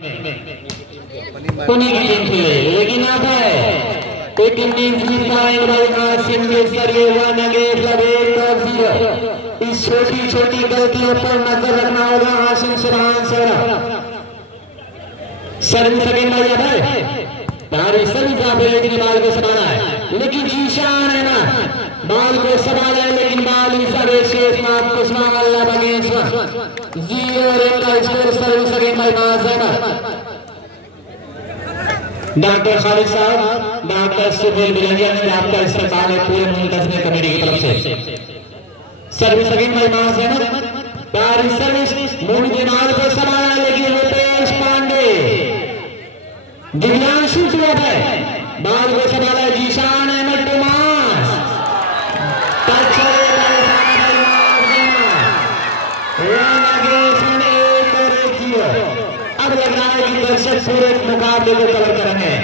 उन्हीं की टीम खेले, लेकिन अब है एक इनिंग्स मिसाइल भाई आसिम के सरिये वन अगेंस्ट लगे 0। इस छोटी छोटी गलतियों पर नजर रखना होगा आसिम सुभान सर्विस अगेन भाई अब है तारी सर्विस ने बाल को संभाला है, लेकिन जीशान है ना बाल को संभाला है, लेकिन बाल इस सर्विस अगेन भाई डॉक्टर खालिद साहब, डॉक्टर सुहेल बिलंगिया ने आपका इस्तेमाल है पूरे मुंतज़िम कमेटी की तरफ से। सर्विस अगेन भाई तारी सर्विस मुंतज़िम को संभाला, लेकिन रुपेश पांडे दिव्यांशु है बाल को संभाला है जीशान अहमद टोमास अब लग रहा है कि दर्शक पूरे मुकाबले को कवर कर रहे हैं,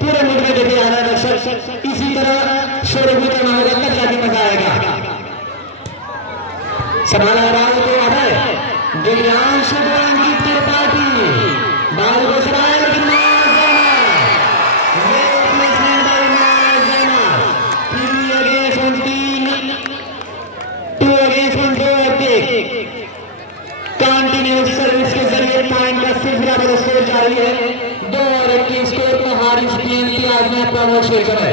पूरे मुल्क में देखे जा रहे हैं दर्शक, इसी तरह शोर भी करना होगा तब जाके मजा आएगा। संभाला बाल को अब है दिव्यांशु त्रिपाठी बाल को संभाला, लेकिन कंटिन्यूस सर्विस के जरिए पॉइंट का सिलसिला में स्कोर जारी है। 2 ओवर की स्कोर को हारिस पीएनपी आज में प्रमोट शेखर है,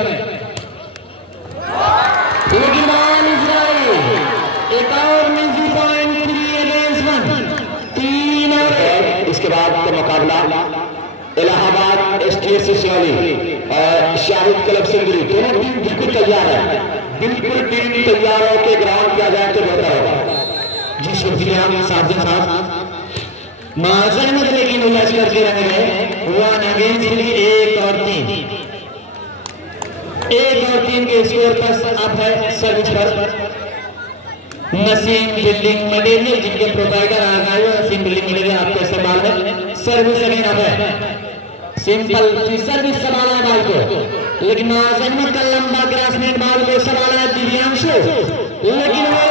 लेकिन बॉल इजराइल एक और निजी पॉइंट 3 अगेंस्ट 1 3 ओवर। इसके बाद का मुकाबला इलाहाबाद एसटीएस सियाली और शाहिद क्लब सिंदरी, दोनों टीम बिल्कुल तैयार है, बिल्कुल टीम तैयार होकर ग्राउंड पे आ जाए तो बेहतर होगा। जी शुक्रिया साहब माजन में, लेकिन उल्लास करके रह गए 1 अगेंस्ट 3 1 और 3 के स्कोर पर अब है सर्विस पर नसीम बिल्डिंग मटेरियल, जिनके प्रोवाइडर आ गए नसीम बिल्डिंग मटेरियल आपके इस्तेमाल में। सर्विस अगेन अब है सिंपल सर्विस संभाला बाल को, लेकिन माजन में का लंबा ग्रासमेंट बाल को संभाला है दिव्यांशु, लेकिन वो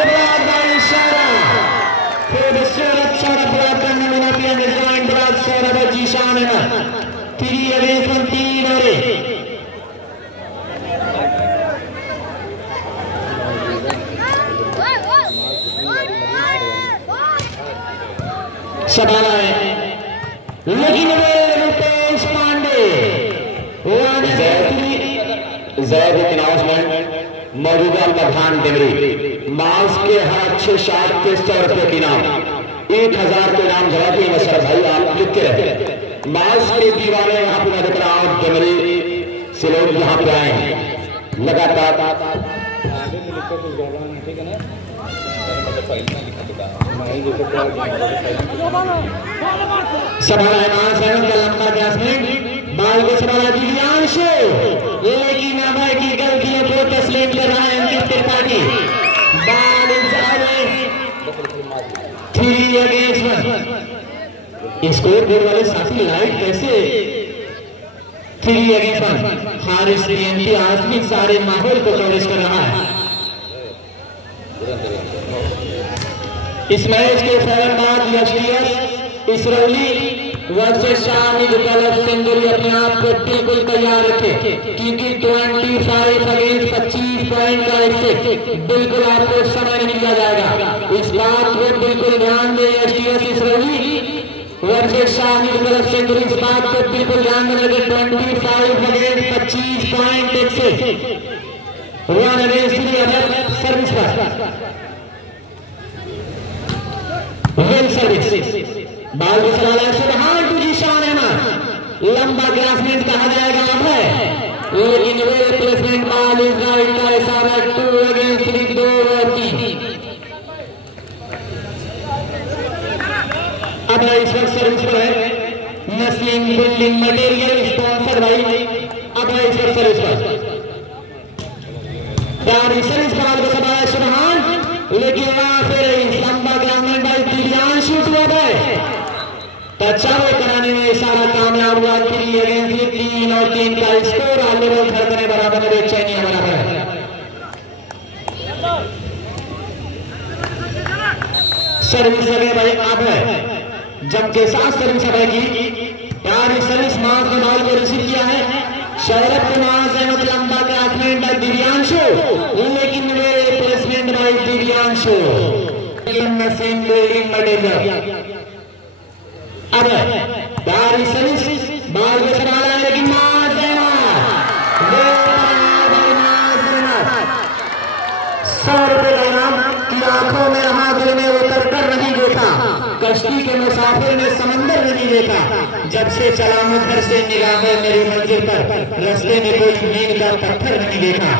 इशारा करने में नपिया डिजाइन बरात सौरभ जीशान है ना 3 अगेंस्ट 3 और संभाला है, लेकिन रुपेश पांडे जैद अनाउंसमेंट मौजूदा प्रधान डिमरी माउस के हर अच्छे शॉट के 100 रुपए के इनाम 1000 के इनाम जवाबी मसर भाई आप लिखते रहे। माउस के दीवाने यहाँ पे नजर आओ डिमरी से लोग यहाँ पे आए लगातार संभाला है लंबा बैट्समैन बाल को संभाला दिव्यांशु, लेकिन अभय की गलतियों को तस्लीम कर रहा है अंकित त्रिपाठी। बाल 3 अगेंस्ट 1 स्कोर बोर्ड वाले साथी लाइट कैसे 3 अगेंस्ट 1 हारिस पीएनपी आज भी सारे माहौल को कवरेज कर रहा है। इस मैच के फौरन बाद एसटीएस इसरौली वर्सेस शामिद क्लब सिंदूरी अपने आप को बिल्कुल तैयार रखे, क्योंकि 25 अगेंस्ट 25 पॉइंट का एक्सेस बिल्कुल आपको समय नहीं दिया जाएगा। इस बात को बिल्कुल ध्यान दें एसटीएस इसरौली वर्सेस शामिद क्लब सिंदूरी, इस बात को बिल्कुल ध्यान दें 25 against 25 point access 1 against 3 service पर सर्विस बाल को संभाला है सुभान टू जीशान है ना लंबा ग्रासमेंट कहा जाएगा अब है, लेकिन वेल प्लेसमेंट बाल इजराइल का इशारा 2 अगेंस्ट 3 2 और 3। अब इस वक्त सर्विस पर है नसीम बिल्डिंग मटेरियल स्पॉन्सर भाई, अब इस वक्त सर्विस पर सर्विस बाल को संभाला सुभान, लेकिन वहां फिर लंबा ग्रामीण भाई दिव्यांशु टचावे कराने में इशारा कामयाब हुआ। 3 अगेंस्ट 3 और 3 का स्कोर आगे वो खड़कने बराबर है, बेचैनी बराबर है। सर्विस अभी भाई अब है जब के साथ सर्विस अभी की दिव्यांशु नसीम बिल्डिंग मटेरियल। अब बारी सर्विस बाल में सवाल है लेकिन की आंखों में हाथ में उतर कर नहीं देखा, कश्ती के मुसाफिर ने समंदर में नहीं देखा, जब से चला हूं घर से निगाहें मेरी मंजिल पर, रास्ते में कोई नींद का पत्थर नहीं देखा।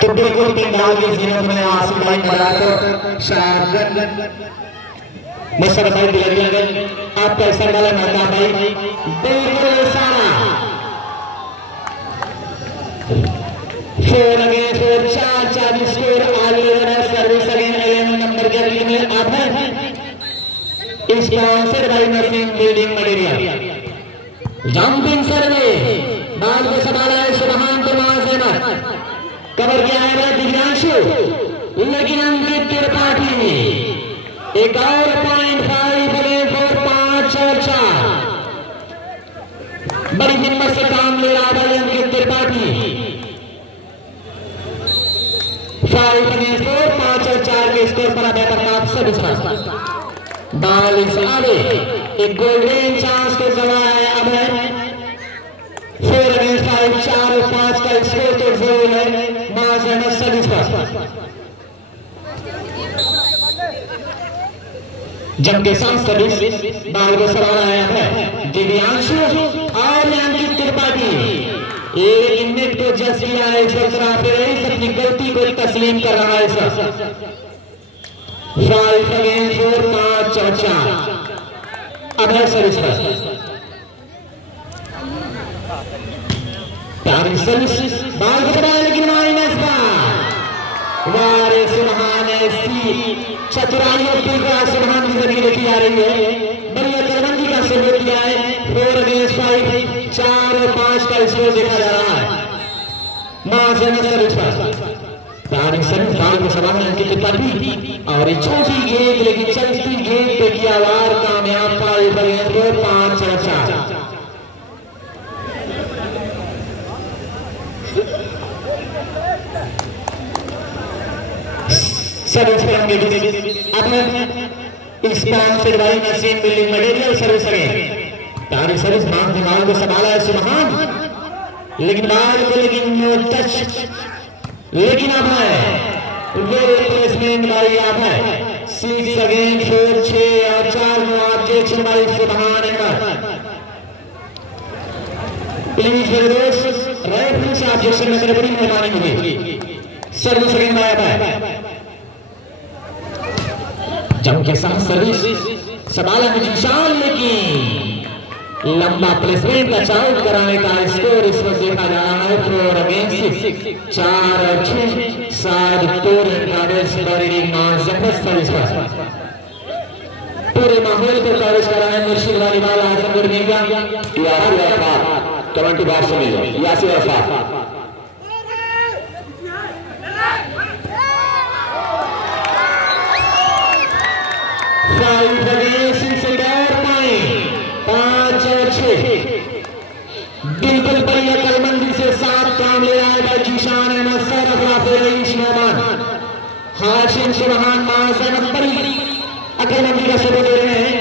तो बिल्कुल बंगाल की जीनत में आसिफ भाई मराठो शाहगंज मसर भाई दिलगिया गए, आप कैसा वाला माता भाई बिल्कुल सारा 4 अगेंस्ट 4 4 स्कोर आगे सर्विस अगेन 11 नंबर के लीड में आप है sponsored by Naseem building material. Jumping serve ball को संभाला है सुभान कवर किया है दिव्यांशु, लेकिन अंकित त्रिपाठी एक और 0.5 4 5 और 4 बड़ी हिम्मत से काम ले रहा है अंकित त्रिपाठी। 5 अगेंस्ट 4 5 और 4 के स्कोर पर बेहतर आप सब इसका बाल इस आगे एक गोल्डन चांस को गवाया है। अब 4 अगेंस्ट 5 4 और 5 का स्कोर तो जरूर है जब के साथ सर्विस बाल को सवाल आया है दिव्यांशु और अंकित त्रिपाठी। एक नेट को जस्ट किया है इस वक्त अपनी गलती को तस्लीम कर रहा है सर। 5 अगेंस्ट 4 5 और 4 अब है सर्विस सर्विस बाल को सवाल लेकिन माइनस वारे सुभान चतुराई और सुभान की जरिए देखी जा रही है, बढ़िया दरबंदी का सहयोग किया है। 4 अगेंस्ट 5 4 और 5 का स्कोर देखा जा रहा है। और एक छोटी गेंद लेकिन चलती गेंद पे किया वार कामयाब 5 अगेंस्ट 4 5 और 4 सर्विस करेंगे। अब sponsored by Naseem building material service करें सर्विस बाल को संभाला है सुभान, लेकिन बाल को लेकिन नो टच, लेकिन अब है वो प्लेसमेंट बाई अब है 6 अगेंस्ट 4 6 और 4 नो ऑब्जेक्शन बाई सुभान प्लीज मेरे दोस्त रेफरी से ऑब्जेक्शन में बड़ी मेहरबानी होगी। सर्विस अगेन बाय जम के साथ सर्विस संभाला है जीशान, लेकिन लंबा प्लेसमेंट का चाउट कराने का स्कोर इस वक्त देखा जा रहा है। 4 अगेंस्ट 6 4 और 6 साथ पूरे पूरे माहौल को कवरेज कर रहा है मुर्शिद वालीबाल आजमगढ़ में कमेंटी बार सुनिए यासिर अरफात। बिल्कुल बढ़िया कलमंदी से 7 काम ले रहा है जीशान अहमद सरफराफेमान हाशिम सुभान माजन बड़ी अकलमंदी का शुरू दे रहे हैं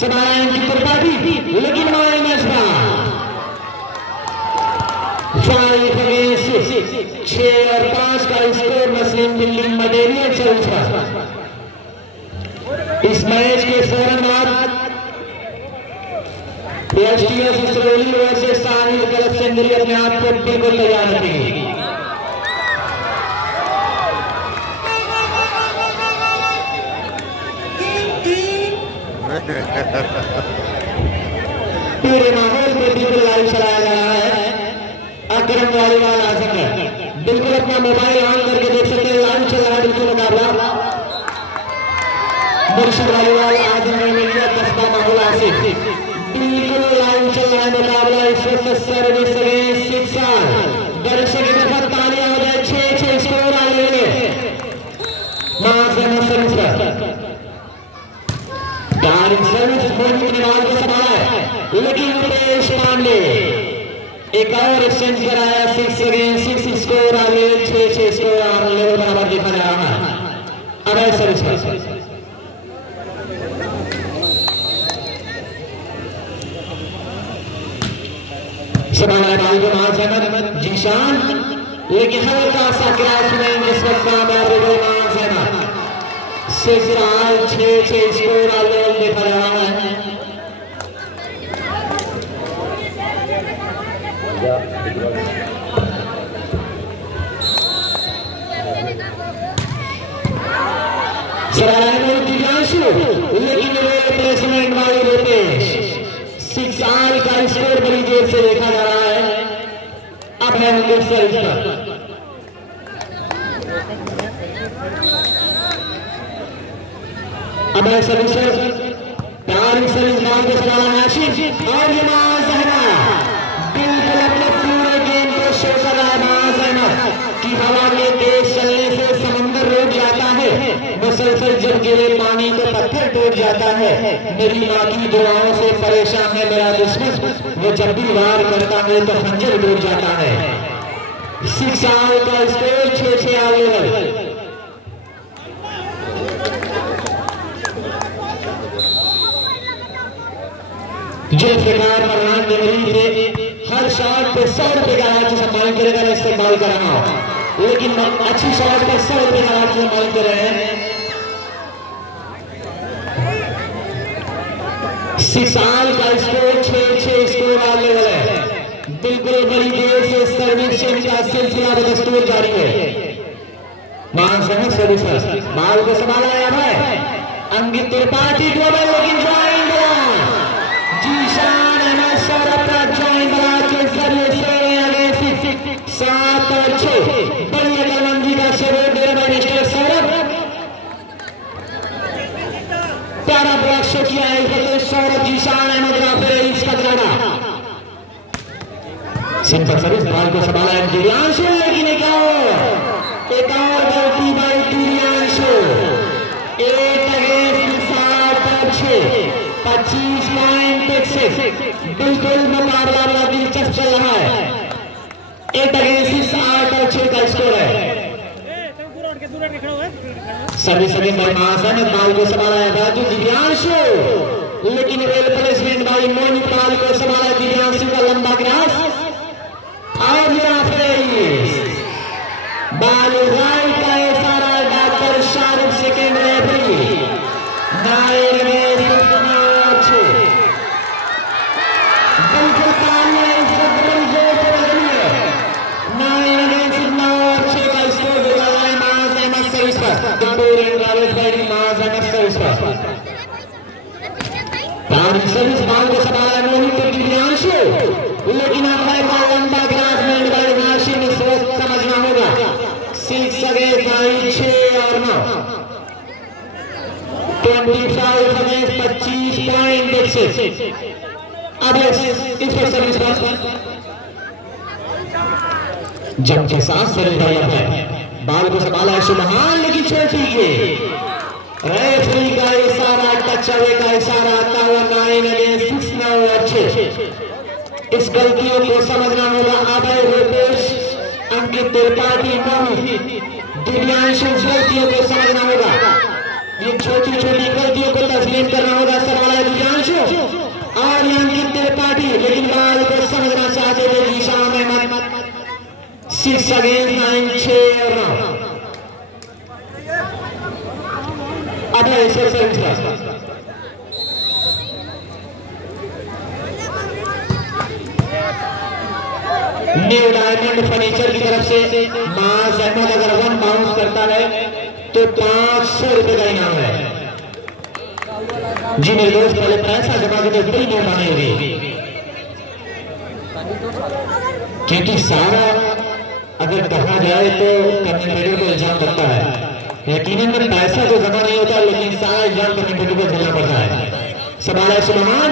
सबायन की त्रिपाठी, लेकिन माइनस 5 अगेंस्ट 6 और 5 का स्कोर नसीम बिल्डिंग मटेरियल चल रहा। इस मैच के फौरन बाद एसटीएस इसराइली वर्सेस साहिल गलत सेंदरी अपने आप को बिल्कुल तैयार रखेंगे। पूरे माहौल को बिल्कुल लाइव चलाया जा रहा है। अकरम वालीबाल आजमगढ़ बिल्कुल अपना मोबाइल ऑन करके देख सकते हैं, लाइव चल रहा है बिल्कुल मुकाबला मुर्शिद वालीबाल आजमगढ़ में लिया कस्बा माहौल आसिफ बिल्कुल लाइव चल रहा है मुकाबला। इस वक्त सर्विस अगेंस्ट 6 दर्शक की तरफ तालियां हो जाए 6 स्कोर आ गए सर्विस सर्विस लेके एक और एक्सचेंज कराया 6 अगेंस्ट 6 स्कोर आगे 6 स्कोर और लेवल बराबर देखा जा रहा है। अब सर्विस सवाल को जीशान, लेकिन हल्का सा क्रैश में जिस वक्त कामयाब हो गए 6 स्कोर और लेवल देखा जा रहा है। लेकिन प्लेसमेंट वाली रुपेश 6 आल का स्कोर बड़ी देर से देखा जा रहा है। अब है अब है सर्विस प्यारी सर्विस बॉल को सवाल नाशिद और ये जहरा बिल्कुल अपने पूरे गेम को शो कर रहा है कि हवा के तेज चलने से समंदर रोक जाता है, मुसलसल जब गिरे पानी को पत्थर टूट जाता है। मेरी माँ की दुआओं से परेशान है मेरा दुश्मन, वो जब भी वार करता है तो खंजर डूब जाता है। 6 आल का स्कोर 6 आल लेवल। जो फिलहाल मरवान मेमोरी थे हर शॉट पे 100 रुपए का आज सम्मान करेगा, मैं इस्तेमाल कर रहा हूं, लेकिन अच्छी शॉट पे 100 रुपए का आज सम्मान कर रहे हैं। 6 आल का स्कोर 6 स्कोर वाले लेवल है। बिल्कुल बड़ी देर से सर्विस चेंज का सिलसिला बदस्तूर जारी है। मान समझ सर्विस बाल को संभाला है अंकित त्रिपाठी ग्लोबल, लेकिन ज्वाइन जीशान अहमद सौरभ का ज्वाइन बना के जरिए से 7 और 6 बड़ी अकलमंदी का शेर दे रहे मिस्टर सौरभ। प्यारा ब्लॉक शो किया है सौरभ जीशान अहमद राफेल इसका खिलाड़ा। सिंपल सर्विस बॉल को संभाला है दिव्यांशु, लेकिन एक और गलती बाई दिव्यांशु। 8 अगेंस्ट 7 और 6 25 पॉइंट से बिल्कुल मुकाबला दिलचस्प चल रहा है। 8 अगेंस्ट 8 और 6 का स्कोर है। सभी बाल को संभाला है राजू दिव्यांशु, लेकिन वेल प्लेसमेंट बाई मोनी बाल को संभाला दिव्यांशु का लंबा ग्रास और बाल राइट का इशारा डॉक्टर शाहरुख सेकेंड रेफरी 9 में सर्विस बॉल को संभाला मोहित दिव्यांशु, लेकिन लंबा ग्रास में समझना होगा। 6 अगेंस्ट 6 और 9 25 अगेंस्ट 25 पॉइंट से। अब इस पर सर्विस जब के साथ सर्विस बॉल को संभाला है सुबहान, लेकिन छोटी के रेफरी का इशारा टच अवे का इशारा आता हुआ 9 अगेंस्ट 6 9 और 6। इस गलतियों को समझना होगा। अभय रूपेश अंकित त्रिपाठी मोहित दिव्यांशु गलतियों को समझना होगा। ये छोटी छोटी गलतियों को तस्लीम करना होगा। सवाल है दिव्यांशु और अंकित त्रिपाठी, लेकिन बाल को समझना चाहते थे जीशान अहमद। 6 अगेंस्ट 9 6 और 9। अब ऐसे न्यू डायमंड फर्नीचर की तरफ से माज अहमद अगर 1 बाउंस करता है तो 500 रुपए का इनाम है। जी मेरे दोस्त, पहले पैसा जमा करके बड़ी मेहरबानी होगी, क्योंकि सारा अगर कहा जाए तो कमेंटेटर को इल्जाम बनता है। यकीनन में पैसा तो जमा नहीं होता, लेकिन सारा इल्जाम कमेंटेटर को झेलना पड़ता है। सवाल है सुबहान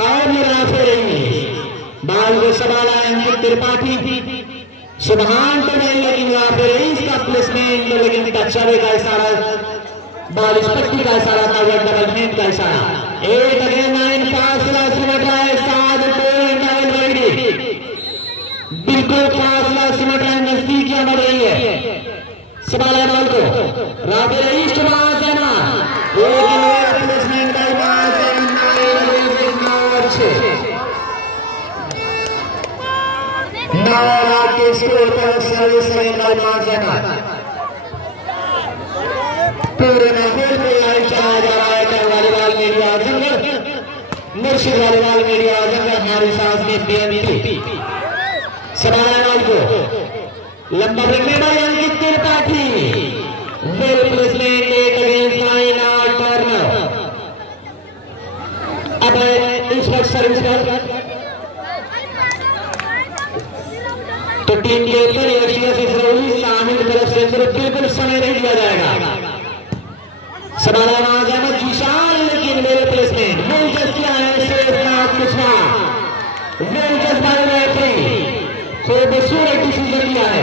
और बाल को सवाल है अंकित त्रिपाठी। सुबहान तो नहीं, लेकिन राफेल का प्लेसमेंट, लेकिन टचावे का इशारा बाल पट्टी का इशारा था, डबल हैंड का इशारा। 8 अगेंस्ट 9 फासला सिमट रहा है 7 पॉइंट बिल्कुल फासला सिमट रहा है, नजदीकियां बढ़ रही है। सवाल है बॉल को राबिर ईस्ट मासेना, लेकिन प्लेसमेंट बाय मासेना नारा के स्कोर पर सर्विस बाय मासेना। पूरे माहौल को लाइव चलाया जा रहा है वॉलीबॉल मीडिया आजमगढ़, मुर्शिद वॉलीबॉल मीडिया आजमगढ़, हमारे साथ में बीएमपी। सवाल को लंबा रखने वाले Ankit Tripathi, well placement at against line out corner. अब इस वक्त सर्विस पर तो टीम के ऊपर शामिल तरफ से बिल्कुल समय नहीं दिया जाएगा। सवाल अहमद जीशान, लेकिन वेल प्लेसमेंट वेल जस्ट किया है Shernath Kushwaha, well just by referee, खूबसूरत डिसीजन लिया है।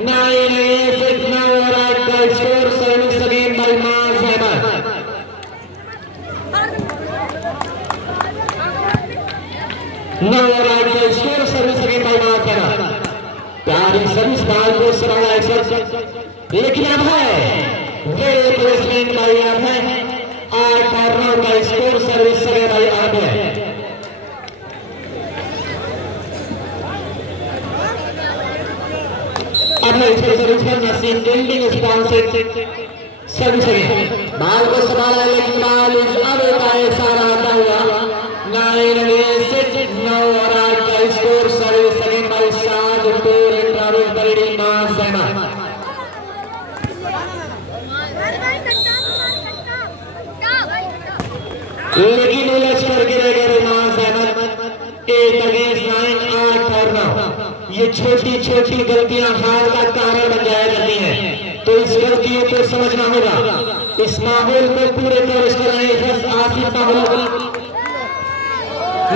9-6 now right by score service again by Maaz Ahmed। now right by score service again by Maaz Ahmed। प्यारी सर्विस बॉल को सराहा एक्सेप्ट, लेकिन अब है वेल प्लेसमेंट बाय अब है 8 कॉर्नर का स्कोर सर्विस again by अब है। अब सर्विस पर नसीम बिल्डिंग स्पॉन्सर्ड सर्विस है। बाल को संभाला लेकिन बाल अब सारा आता हुआ 9-6 now right का स्कोर सर्विस again by शाद टूर एंड ट्रैवल बरेडी मास अहमद। लेकिन उलझ करके रह गए मास अहमद। 8 against 9 8 corner. ये छोटी छोटी गलतियां हार का कारण बन जाया करती हैं, तो इस गलतियों को समझना होगा। इस माहौल को पूरे तौर पर आसिफ माहौल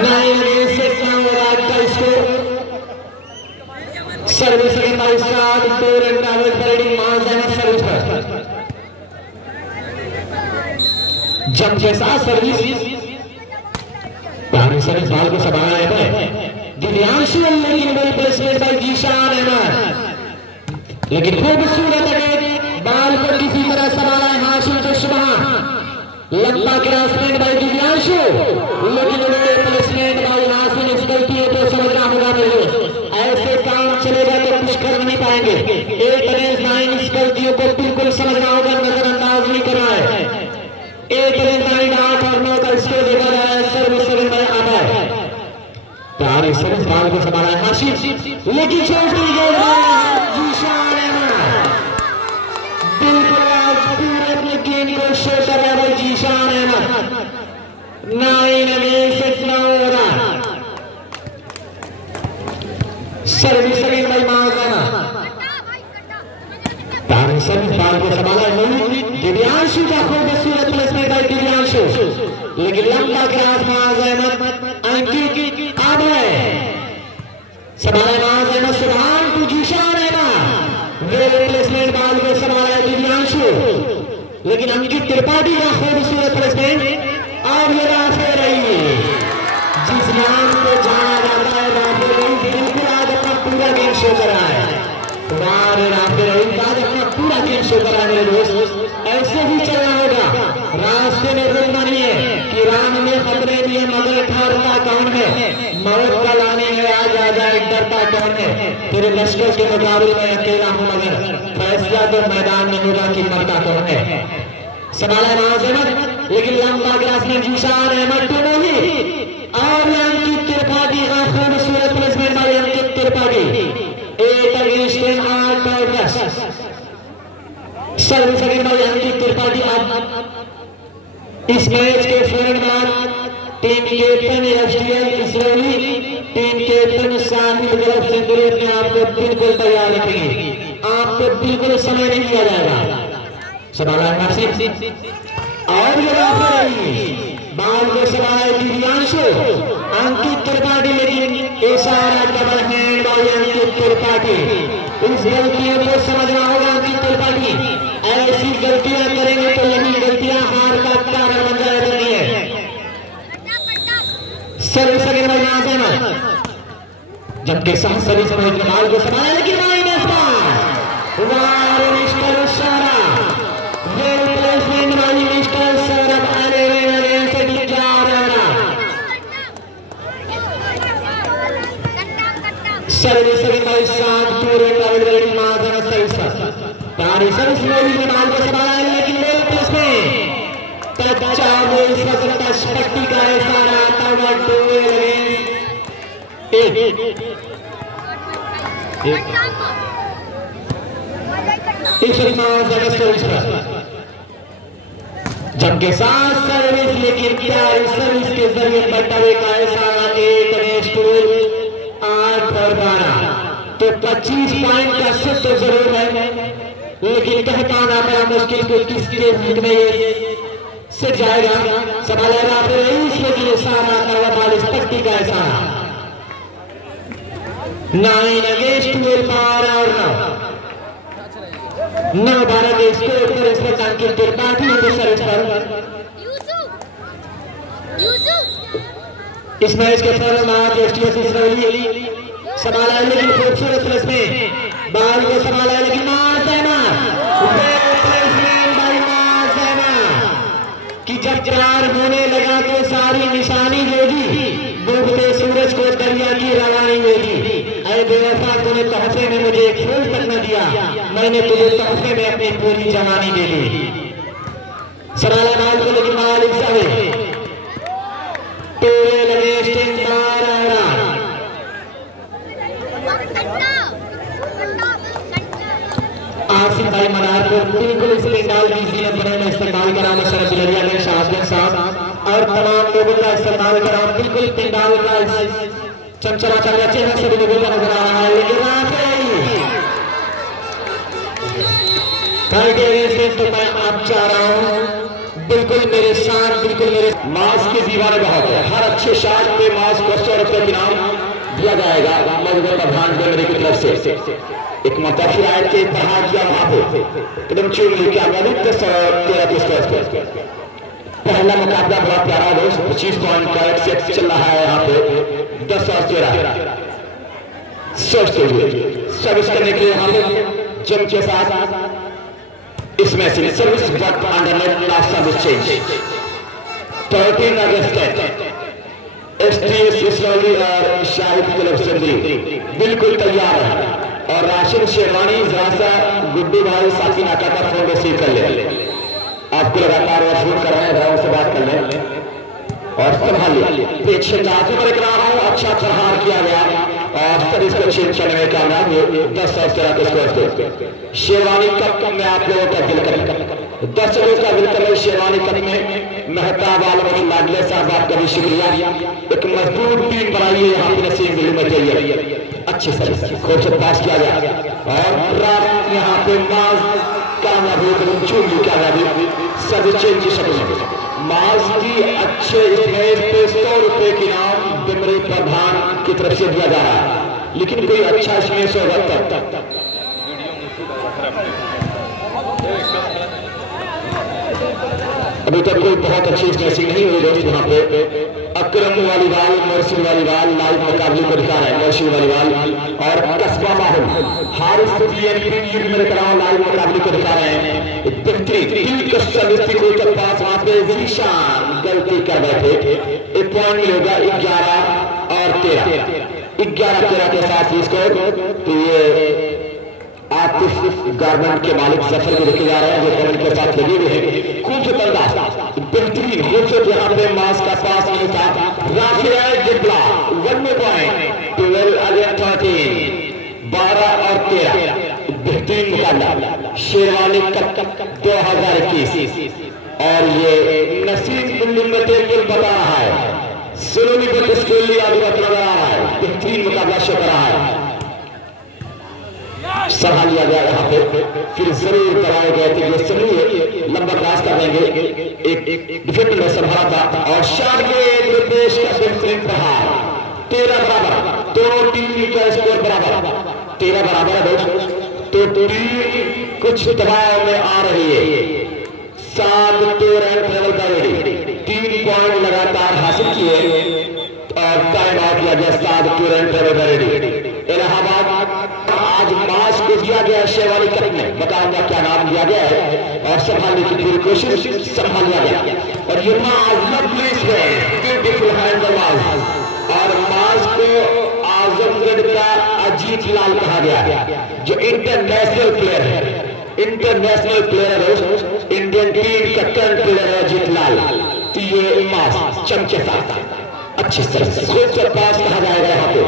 9-6 का score service by Saad tour and travel बरेडी मास अहमद। सर्विस पर जब जैसा सर्विस सर्विस बॉल को संभाला है दिव्यांशु, लेकिन well placement by Zeeshan Ahmed, लेकिन खूबसूरत बॉल को किसी तरह संभाला है हाशिम तो सुबह, लंबा क्रॉसमेंट बाय दिव्यांशु, लेकिन वेल प्लेसमेंट बाय नासिर। इस गलतियों को समझना होगा मेरे, ऐसे काम चलेगा तो कुछ कर नहीं पाएंगे। 8 अगेंस्ट 9 इस गलतियों को बिल्कुल समझना होगा, नजरअंदाज नहीं करना है। 8 अगेंस्ट 9 8 और 9 का स्कोर देखा जा रहा है सर्विस सेवन बाय अभय। प्यारी सर्विस बॉल को संभाला है हाशिम, लेकिन छोटी गेंद जीशान अहमद बिल्कुल पूरे अपने गेंद को शो कर रहा है Zeeshan Ahmed. 9-6 now service seven by मास अहमद। प्यारी सर्विस बॉल को संभाला है दिव्यांशु का खूबसूरत प्लेसमेंट बाय दिव्यांशु, लेकिन लंबा क्रॉस मास अहमद अंकित अब है संभाला मास Ahmed Subhan to Zeeshan Ahmed. Well placement ball को संभाला है दिव्यांशु, लेकिन अंकित त्रिपाठी का खूबसूरत प्लेसमेंट। और ये राफे रही जिस नाम को जाना जाता है राफे रही, बिल्कुल आज अपना पूरा गेम शो कर रहा है। राफे रही आज अपना पूरा गेम शो कर रहा है मेरे दोस्त। ऐसे ही चलना होगा, रास्ते में रुकना नहीं है कि राम में खतरे भी है मगर ठहरता कौन है, मौत का लाने है आज आ जाए डरता कौन है। तेरे लश्कर के मुकाबले में अकेला हूं मगर फैसला तो मैदान में होगा कि मरता कौन है। संभाला मास अहमद, लेकिन लंबा ग्रास में जीशान अहमद तो नहीं, और अंकित त्रिपाठी का खूबसूरत placement by Ankit Tripathi. 8 against 8 और 10 service again by Ankit Tripathi. इस मैच के फौरन बाद team captain FTL Israuli, team captain Sahil गलत सेंचुरी अपने आप को बिल्कुल तैयार रखेंगे, आपको बिल्कुल समय नहीं दिया जाएगा। संभाला और बाल को संभाला दिव्यांशु अंकित त्रिपाठी, लेकिन इशारा double hand bye Ankit Tripathi. इस गलतियों को समझना होगा अंकित त्रिपाठी, ऐसी गलतियां करेंगे तो यही गलतियां हार का कारण बन जाया करती है। सर्विस अगेन बाय मास अहमद। जबकि साथ सर्विस में इस्तेमाल को संभाला लेकिन माइनस वार मिस्टर सौरभ वेल प्लेसमेंट वाली मिस्टर सौरभ आने वाले से 11 रन सर्विस में साथ पूरे टाइगर माजन सर्विस तारी सर्विस में इस्तेमाल को संभाला लेकिन वेल प्लेसमेंट तच्चा वो इस वक्त शक्ति का इशारा आता हुआ टूवे जबकि साथ सर्विस लेकिन प्यारी सर्विस के जरिए बटवे का इशारा 8 और 12 तो 25 पॉइंट का सिद्ध जरूर है लेकिन कहता ना बड़ा मुश्किल को किसके हित में ये सिर जाएगा संभालेगा फिर इसलिए इशारा करवा वाली शक्ति का इशारा 9 अगेंस्ट 12 पार और 9 भारत के स्कोर पर इस वक्त अंकित त्रिपाठी है सर्विस पर इस मैच के फर्स्ट मैच एसटीएस इसराइली संभाला लेकिन खूबसूरत प्लेस में बाल को संभाला लेकिन कि जब 4 होने लगा तो सारी निशानी होगी डूबते सूरज को दरिया की रवानी होगी। अरे बेवफा तूने तोहफे में मुझे एक फूल तक न दिया मैंने तुझे तोहफे में अपनी पूरी जवानी दे दी सराला माल को लेकिन मालिक साहब तेरे लगे स्टिंगार आसिफ भाई मनारपुर बिल्कुल इस पंडाल की जीनत बनाने इस्तेमाल करा मशरफ बिलरिया ने शाहजहां साहब और तमाम लोगों का इस्तेमाल करा बिल्कुल पंडाल का चमचमा चल रहा है सभी लोगों का नजर आ रहा है लेकिन तो मैं आप चाह रहा हूँ बिल्कुल मेरे साथ बिल्कुल मेरे मास्क की दीवारें बहुत है हर अच्छे शॉट पे मास्क को 100 रुपए इनाम दिया जाएगा प्रधान मेरी की तरफ से एक मतफिर आयत के पढ़ा किया वहां पे एकदम चूल लेके आ गया 13 के स्कोर पे पहला मुकाबला बड़ा प्यारा दोस्त 25 पॉइंट का एक सेट चल रहा है यहाँ पे 10 और 13 सोचते हुए सर्विस करने के लिए यहाँ पे जम के साथ इसमें से service work under last service change 13 अगस्त एसटीएस इसराइली और शाहिद क्लब सिंधी बिल्कुल तैयार है और राशिद शेरवानी जरा सा गुड्डू भाई साथी नाका का फोन रिसीव कर ले आपको लगातार फोन कर रहे हैं से बात कर ले और संभालिए प्रेक्षक आगे पर रहा हूं अच्छा प्रहार किया गया और सर इसको चेंज करने में कामयाब 10 और 13 के स्कोर पे शेरवानी कप में आप लोगों का दिल कर 10 लोगों का दिल कर शेरवानी कप में मेहताब आलम लाडले साहब आपका भी शुक्रिया एक मजबूत टीम बनाई है यहाँ पे नसीब मिली मटेरियल अच्छे से खूबसूरत पास किया गया और रात यहाँ पे माज कामयाबी चूंगी कामयाबी सब चेंज माज की अच्छे इमेज पे 100 रुपए की नाम बिमरी प्रधान की तरफ से दिया जा रहा है लेकिन कोई अच्छा इसमें से होगा अभी तक कोई बहुत अच्छी स्मैशिंग नहीं हुई दोस्त यहाँ पे अकरम वालीवाल मरसूल वालीवाल लाइव मुकाबले को दिखा रहे हैं मरसूल वालीवाल और कस्बा माहौल हारिस युग में कराओ लाइव मुकाबले को दिखा रहे हैं बेहतरीन के पास वहां पे जीशान गलती कर बैठे एक पॉइंट मिलेगा 11 और 13 के साथ इसको तो ये आतिफ गारमेंट के मालिक सफर को लेके जा रहे हैं जो कमेंट के साथ लगे हुए हैं खूबसूरत अंदाज बेहतरीन खूबसूरत यहाँ पे मास का पास नहीं था राफिया डिब्ला 1 पॉइंट 12 अगेंस्ट 13 12 और 13 बेहतरीन मुकाबला शेरवानी कप 2021 और ये नसीब बिल्डिंग में तेल बता रहा है सुलोनी बल्कि के लिए आगे बढ़ रहा है बेहतरीन मुकाबला शो कर रहा है सराहा लिया गया यहाँ पे फिर जरूर कराए गए थे ये सभी लंबा क्रॉस कर देंगे एक डिफेंडर ने संभाला था और शॉट के निर्देश का बेहतरीन प्रहार 13 बराबर दोनों टीम का स्कोर बराबर 13 बराबर है दोस्त तो टीम कुछ दबाव में आ रही है 7 रन ट्रेवल कर 3 पॉइंट लगातार हासिल किए और टाइम आउट किया गया। साद तुरंत रेडी। इलाहाबाद आज मास को दिया गया शेरवानी कप में, बताऊंगा क्या नाम दिया गया है और संभालने की पूरी कोशिश संभाल लिया गया। और ये मास ब्यूटीफुल हैंडल और मास को आजमगढ़ का अजीत लाल कहा गया, जो इंटरनेशनल प्लेयर है। इंटरनेशनल प्लेयर है, इंडियन टीम का करंट प्लेयर है अजीत लाल। तो ये मास चमके साथ अच्छी तरह से खूबसूरत पास कहा जाएगा यहाँ पे।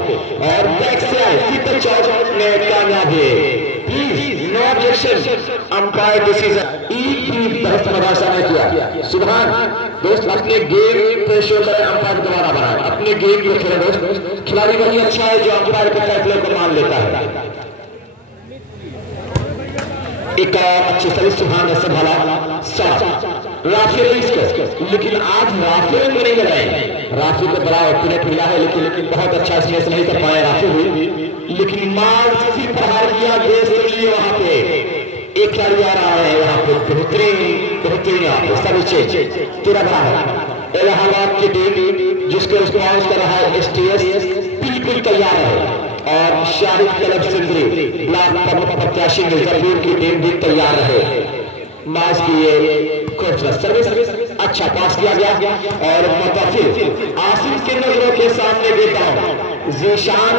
और बैक से आए चौक में कामयाब है। Please no objection, umpire decision. एक भी बहस मदासा नहीं किया। सुभान दोस्त अपने गेम पे शो करें, अंपायर दोबारा बनाए, अपने गेम को खेले दोस्त। खिलाड़ी वही अच्छा है जो अंपायर के फैसले को मान लेता है। एक अच्छी सर्विस सुभान ने संभाला राफी को, लेकिन आज राफी में नहीं लगाए। राफी को बड़ा ओपिनियन मिला है, लेकिन बहुत अच्छा स्मेश नहीं कर पाए राफी भी। लेकिन मार्च से प्रहार किया देश के लिए वहां पे एक खिलाड़ी आ रहा है यहाँ पे बेहतरीन यहाँ पे सर्विस तेरा बड़ा है। इलाहाबाद की टीम जिसको रिस्पॉन्स कर रहा है STS बिल्कुल तैयार है। और शाहिद तलब सिंधरी ब्लॉक प्रमुख प्रत्याशी मिर्जापुर की टीम भी तैयार है। मास की ये खूबसूरत सर्विस, अच्छा पास किया गया। और मुतफिर आसिफ के नजरों के सामने देता हूं, जीशान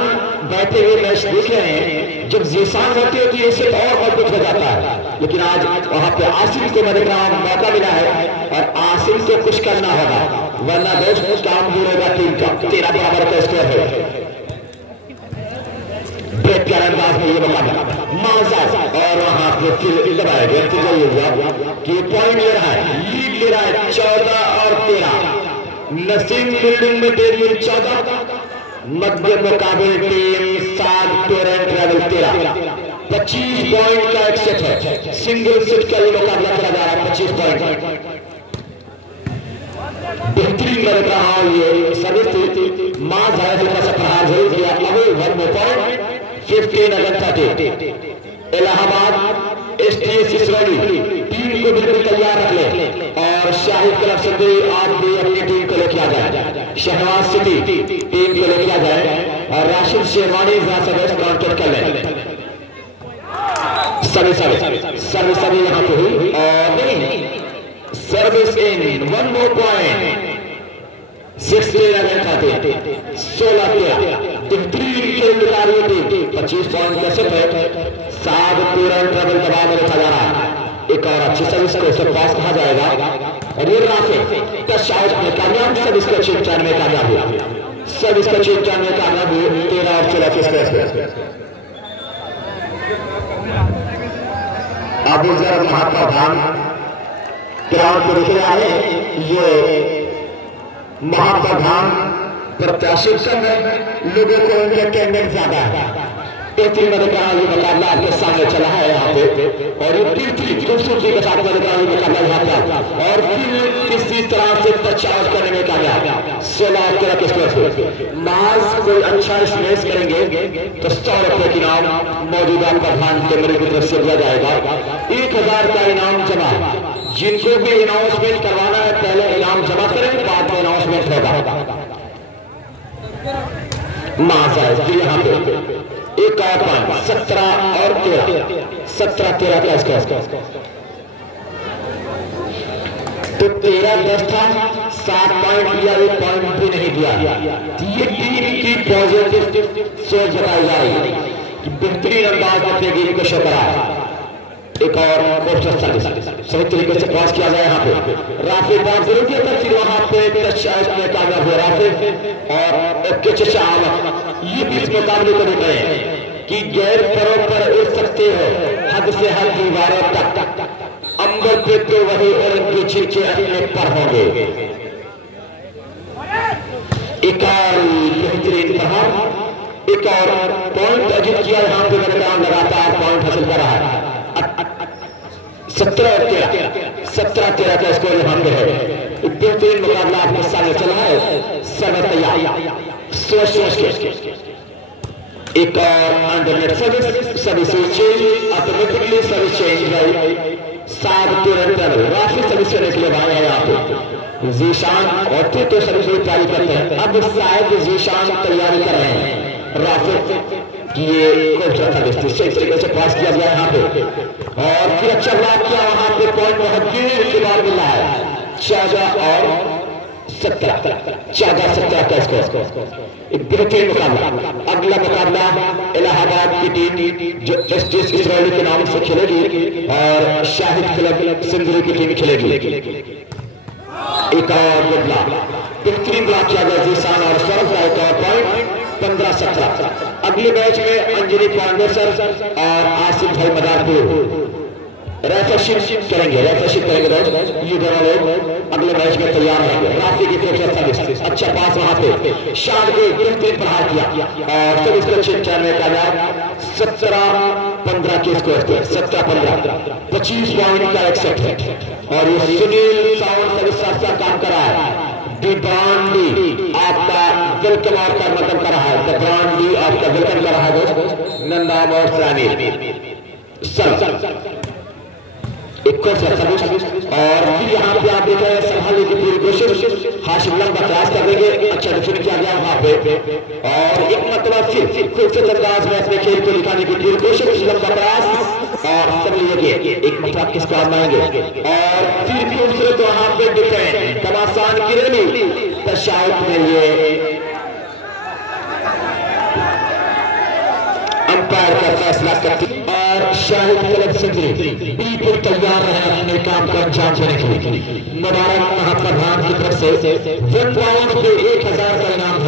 बैठे हुए मैच देख रहे हैं। जब जीशान होती है तो ये सिर्फ और मजबूत हो जाता है, लेकिन आज वहां पे आसिफ को मैं देख रहा हूं मौका मिला है और आसिफ को कुछ करना होगा, वरना दोस्त काम बुरेगा टीम का। 13 बराबर का स्कोर है। प्यार अंदाज में ये मौका और वहां पे फिर लगाया गया। हुआ कि पॉइंट ले रहा है, लीड ले रहा है 14 और 13। नसीम बिल्डिंग में दे रही 14, मध्य मुकाबले टीम 7 टोरेंट ट्रैवल 13। 25 पॉइंट का एक सेट है, सिंगल सेट का ये मुकाबला करा जा रहा है। 25 पॉइंट बेहतरीन लग रहा है ये सर्विस। मां जाहिर का प्रहार जरूर किया। अभी 1 पॉइंट 15 अगस्त 30। इलाहाबाद STS इसराइली टीम को बिल्कुल तैयार रख ले। और शाहिद तलब सिंधरी आप भी अपनी टीम को लेके आ जाए। शहनाज सिटी टीम को लेके आ जाए और राशिद शेरवानी कांटेक्ट कर ले। सर्विस अभी यहाँ पे हुई और नहीं, सर्विस इन 1 more point 16 16 बेहतरीन खेलकारी टीम 25 पॉइंट का सेट है। 7 तुरंत ट्रबल दबाव में रखा जा रहा है। एक और अच्छी सर्विस को सब पास कहा जाएगा। और ये राफे टच आउट में कामयाब, सर्विस का चेंज में कामयाब हुआ, सर्विस का चेंज में कामयाब हुए। 13 और 14 के स्कोर। अब जरा महात्मा धाम ग्राउंड पर देखे जा रहे हैं। ये महात्मा धाम प्रत्याशी लोगों को उनके कैंडिडेट ज्यादा है। बेहतरीन मुकाबला आपके सामने चला है यहाँ पे। और ये खूबसूरती के साथ मुकाबला यहाँ पे और किसी तरह से टच आउट करने में कामयाब। 16 तरह के स्कोर। माज कोई अच्छा स्मेश करेंगे तो 100 रुपए की इनाम मौजूदा प्रधान केंद्र की तरफ से दिया जाएगा। 1000 का इनाम जमा। जिनको भी अनाउंसमेंट करवाना है पहले इनाम जमा करें, बाद में अनाउंसमेंट होगा। यहाँ पे एक और पॉइंट 17 और 13 17-13 का स्कोर। तो 13-10 था, 7 पॉइंट लिया, 1 पॉइंट भी नहीं दिया। ये टीम की पॉजिटिव सोच बताई जा रही है कि बेहतरीन अंदाज में अपने गेम को शो करा है। एक और सही तरीके से पास किया जाए यहाँ पे। राफे बात जरूर किया था, फिर वहां पे में कामयाब हुआ राफे और चचा ये भी इस मुकाबले को देख रहे हैं कि गैर परों पर उड़ सकते हो, हद से हद दीवारों तक, अंबर पे तो वही और उनके छिलके अपने पर होंगे। एक और बेहतरीन प्रहार, एक और पॉइंट अर्जित किया यहाँ पे। मेरे नाम लगातार पॉइंट हासिल कर रहा है। 17-13 का स्कोर यहाँ पे है। बेहतरीन मुकाबला आपके सामने चला है। सब तैयार सोच के। एक और under net service change automatically service change 7 तुरंत राशि सर्विस करने के लिए भाई है यहाँ पे। जीशान और तो सभी से तैयारी करते हैं। अब शायद जीशान तैयारी कर रहे हैं राफिक कि ये खूबसूरत था, सही तरीके से पास किया गया यहाँ पे और फिर अच्छा ब्लॉक किया वहां पे। पॉइंट बहुत देर के बाद मिला है 14 और 17 का स्कोर। एक बेहतरीन मुकाबला। अगला मुकाबला इलाहाबाद की टीम जो जस्टिस इसराइली के नाम से खेलेगी और शाहिद क्लब सिंदूरी की टीम खेलेगी। एक और ब्लॉक, बेहतरीन ब्लॉक किया गया जीशान और सौरभ का एक और पॉइंट 15-17। अगले मैच में अंजलि पांडे सर और आसिफ भाई मदारपुर रेफरशिप करेंगे ये दोनों लोग अगले मैच में तैयार रहेंगे। राफी की तरफ अच्छा पास वहां पे शाद को बेहतरीन प्रहार किया और फिर इसको छिड़काने का नाम 17-15 के स्कोर पे 17-15 25 पॉइंट का एक सेट है। और ये सुनील साउंड सर्विस का काम कर रहा है। दी ब्रांडी आपका वेलकम और का मतलब कर रहा है। द ब्रांडी आपका वेलकम कर रहा है दोस्त नंदाम और सरानी सर एक और फिर यहाँ पे आप देख रहे हैं संभालने की पूरी कोशिश। हाशिम लंबा क्रॉस कर देंगे, अच्छा डिफेंड किया गया वहां पे और एक मतलब फिर खूबसूरत अंदाज में अपने खेल को दिखाने की पूरी कोशिश। लंबा क्रॉस और सब लिए एक मतलब किसको आजमाएंगे और फिर खूबसूरत वहां पे डिफेंड तमासान की रैली तशाउट में ये अंपायर का फैसला करती और शाहिद क्लब सिंदूरी बिल्कुल तैयार रहे अपने काम को अंजाम देने के लिए। मुबारक महाप्रधान की तरफ से 1 राउंड पे 1000 का इनाम है।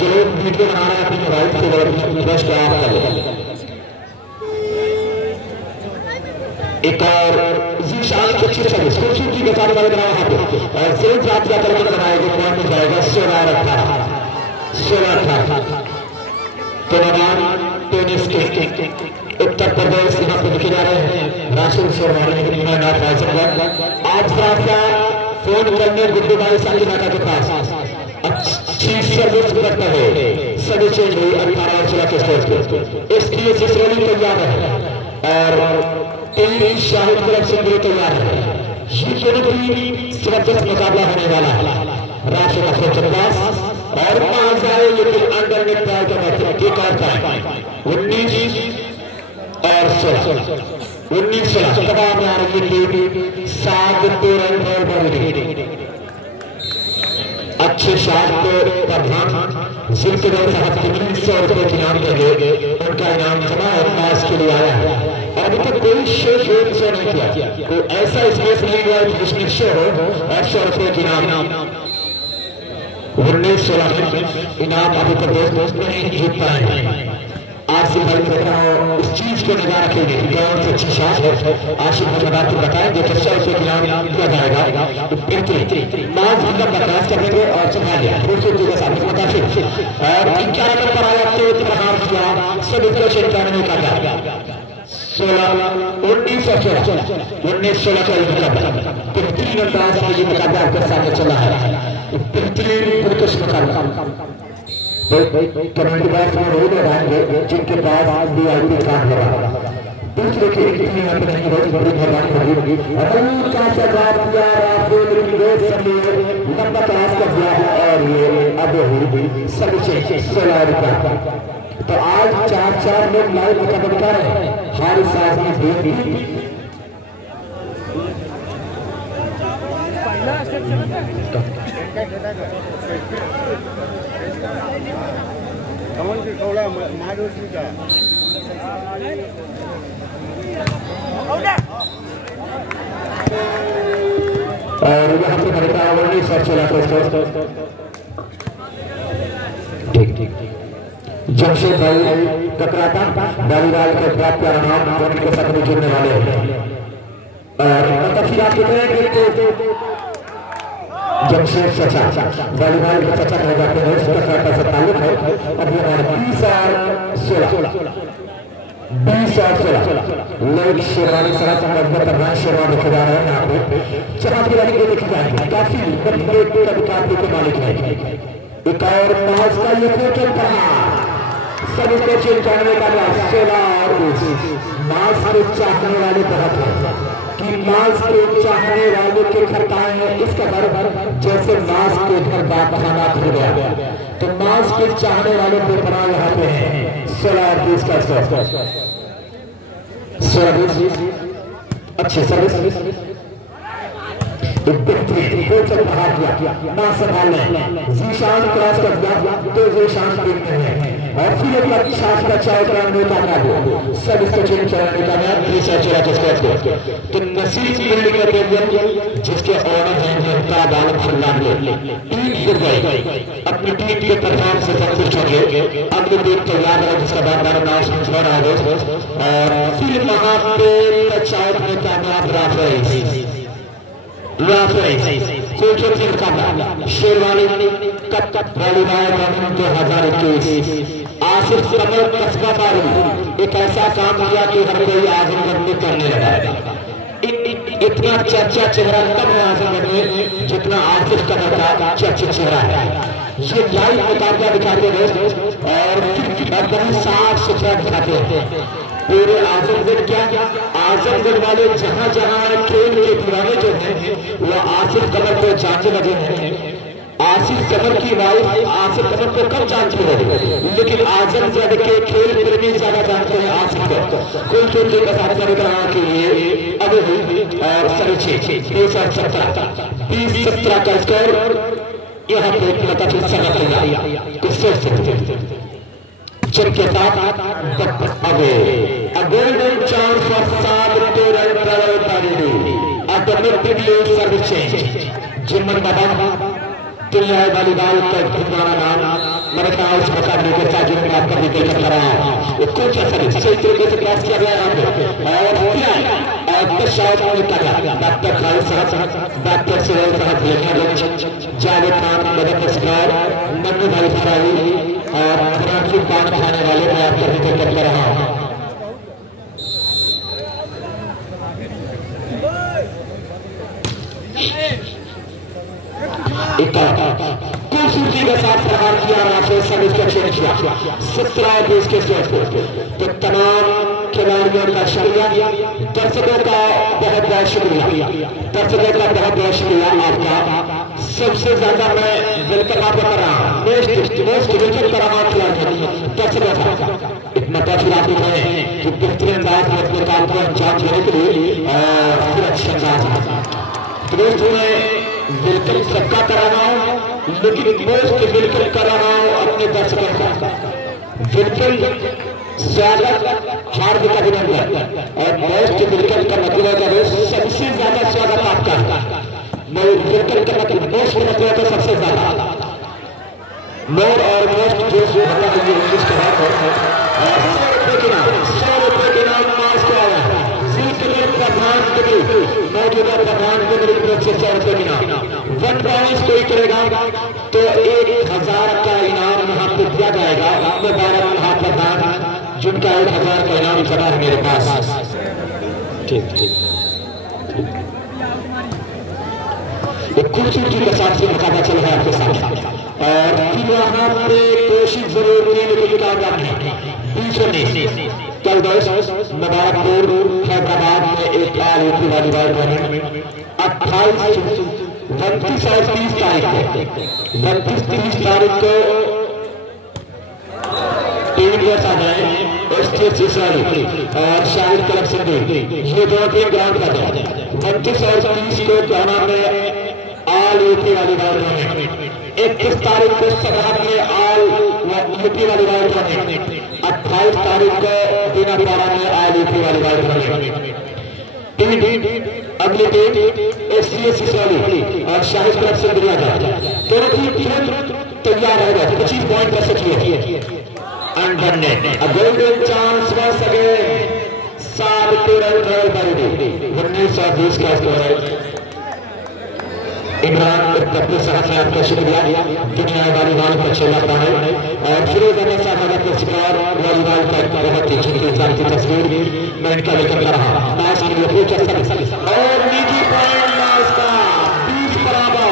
जो वीडियो बना रहे हैं अपनी मोबाइल से रिक्वेस्ट कर आप कर एक और जीशान की अच्छी सर्विस खूबसूरती के साथ बना वहां पे और सिर्फ रात का तरफ बनाएगा पॉइंट में जाएगा 16-18 टेनिस के उत्तर प्रदेश यहाँ पे दिखे जा रहे हैं। राशिद शर्मा आज फोन करने गुड्डू भाई सालिनाका के पास अच्छी सर्विस करता है। सभी चेंज हुई 18 और 16 के स्कोर पे। इसलिए इसराइली तैयार है और टीम शाहिद क्लब सिंदूरी तैयार है। ये दोनों टीम जबरदस्त मुकाबला होने वाला है। राशि का खूबसूरत पास और वहां जाए लेकिन अंडर में ट्राई करना ठीक और 19 और 16 तबाह में आ रही टीम 7-13 अच्छे शॉट प्रधान जिनके साहब 300 रुपए के इनाम देंगे। उनका इनाम जमा और पास के लिए आया है। अभी तक कोई शो नहीं किया तो ऐसा स्पेस नहीं हुआ जिसमें शो हो और 100 रुपए के इनाम 19-16 इनाम अभी तक दोस्त नहीं जीत पाए। आज से इस चीज को निगाह रखेंगे। बहुत अच्छी शॉट है। आशिफ मदार को बताया जो 100 रुपए के इनाम दिया जाएगा। बेहतरीन माज मतलब बर्दाश्त करेंगे और संभाल लिया खूबसूरती के साथ मुताफिक और 11 नंबर पर आया तो प्रहार किया सब इसको छिड़काने का गया 19-16 का मुकाबला बेहतरीन अंदाज में ये मुकाबला आपके सामने चला है। बेहतरीन पुरकश मुकाबला कमेटी बॉक्स में वही लोग आएंगे जिनके पास VIP कार्ड हो रहा है। दूसरे की इतनी यहाँ पे नहीं बहुत बड़ी मेहरबानी होगी। क्या शराब किया लंबा क्लास का दिया है और ये अब हुई सभी 16 रुपया। तो आज 4 लोग लाइव मुकाबला कर रहे हैं। हर साल में थोड़ा मारो का और यहाँ पे खरीदा 19-16 ठीक जमशेद भाई ककराता बालीवाल के प्राप्त नाम टूर्नामेंट के साथ जुड़ने वाले हैं और तफसील आपको करेंगे जमशेद चचा वॉलीबॉल के चचा कहे जाते हैं। उसका खाता से ताल्लुक है। अब ये 20 और 16 लोग शेरवानी सरहद पर शेरवानी देखे जा रहे हैं। यहाँ पे जहाँ की लड़की देखे जाएंगे काफी लंबे तबकात के मालिक है। एक और मैच का ये क्रिकेट सब इसको चेंज करने का 16 और मांस को चाहने वाले बहुत है कि मांस को चाहने वाले के खताएं हैं इसका घर जैसे मांस के घर बाप खाना खुल गया तो मांस के चाहने वाले बेपना यहाँ पे हैं। 16 और 20 का सर्विस अच्छी सर्विस जीशान क्रॉस कर दिया तो जीशान देखते हैं और फिर एक अच्छा का चाय कराने का ना सब इसको चेंज कराने का ना रिसर्च चला जिसको तो नसीब बिल्डिंग का केंद्र जिसके ऑनर हैं जनता बालक फुल्लान टीम गिर गई अपनी टीम के परफॉर्मेंस से संतुष्ट हो गए। अगले दिन तैयार है जिसका बार बार नाम सुन रहा है और फिर वहां पे चाय में कामयाब शेरवानी कप वॉलीबॉल 2021 आसिफ कमल कस्बा बारू एक ऐसा काम किया कि हर कोई आजमगढ़ में करने लगा। इतना चर्चा चेहरा तब है आजमगढ़ में जितना आसिफ कमल का चर्चित चेहरा है। ये लाइव मुकाबला दिखाते हैं और बहुत साफ सुथरा दिखाते हैं पूरे आजमगढ़। क्या आजमगढ़ वाले जहां जहां खेल के दीवाने जो हैं वो आसिफ कमल को जानने लगे हैं। आसिफ कमल की वाइफ आसिफ कमल को कम जानती है लेकिन आजमगढ़ के खेल प्रेमी ज्यादा जानते हैं आसिफ को। कुल खेल के के लिए अब और साढ़े 20-17 का स्कोर यहाँ पे जिनके साथ golden chance for Saad to run travel party. Automatically service change. जिम्मन बाबा दुनिया वाली बात का तुम्हारा नाम मेरे ख्याल से मुकाबले के साथ जिन्होंने आपका विकेट कर रहा है कुछ असर सही तरीके से प्रयास किया गया यहाँ पे और शायद डॉक्टर खालिद साहब डॉक्टर सुरेश साहब देखा जावेद खान मदद सरकार नन्नू भाई फरारी और फरारी पान खाने वाले मैं आपका विकेट कर रहा हूँ। खूबसूरती के साथ प्रहार किया राफेल सब इसका चेंज किया 17-20 के स्कोर तो तमाम खिलाड़ियों का शुक्रिया दर्शकों का बहुत बहुत शुक्रिया आपका। सबसे ज्यादा मैं वेलकम आपको कर रहा हूँ मोस्ट वेलकम कर रहा हूँ दर्शकों का। इतना काफी आप हैं कि बेहतरीन अंदाज में अपने काम को अंजाम देने के लिए और अच्छे अंदाज दोस्तों में वेलकम सबका कर रहा हूँ लेकिन मोस्ट वेलकम कर रहा हूँ अपने दर्शकों का। वेलकम स्वागत हार्दिक अभिनंदन और मोस्ट वेलकम का मतलब है सबसे ज्यादा स्वागत आपका। वेलकम का मतलब मोस्ट मतलब है सबसे ज्यादा मोर और मोस्ट जो इंग्लिश का है 100 रुपए के नाम मास को आया मौजूदा प्रधानमंत्री की तरफ से 100 रुपए के नाम 1 पॉइंट कोई करेगा तो 1000 का इनाम वहां पे दिया जाएगा। मुबारक महाप्रधान जिनका 1000 का इनाम खड़ा है मेरे पास। ठीक खूबसूरती के साथ से मुकाबला चल रहा है आपके साथ और फिर वहां पे कोशिश जरूर लेकिन कामयाब नहीं। 2019 कल दोस्त मुबारकपुर हैदराबाद में एक यूपी वॉलीबॉल टूर्नामेंट 28 29 और 30 तारीख को टीम इंडिया आ गए और शाहिद क्लब सिंधी ये दो टीम ग्राउंड पर है। 29 और 30 को क्या नाम है ऑल यूपी वॉलीबॉल टूर्नामेंट। 21 तारीख को सरहद में ऑल यूपी वॉलीबॉल टूर्नामेंट। 28 तारीख को दीनापाड़ा में ऑल यूपी वॉलीबॉल टूर्नामेंट। अगली टीम एससीएस सिसोली और शाहिद क्लब से मिला जाए दोनों टीम तैयार है 25 पॉइंट कर सकती है। Under net a golden chance once again साबित रन 19 और 20 का स्कोर है। इमरान कपूर साहब ने आपका शुक्रिया। दुनिया वॉलीबॉल का चला पा है और फिरोज अहमद साहब का शिकार वॉलीबॉल का बहुत ही इंतजार की तस्वीर मैं इनका लेकर रहा मैच के लिए और निजी पॉइंट मैच का 20 बराबर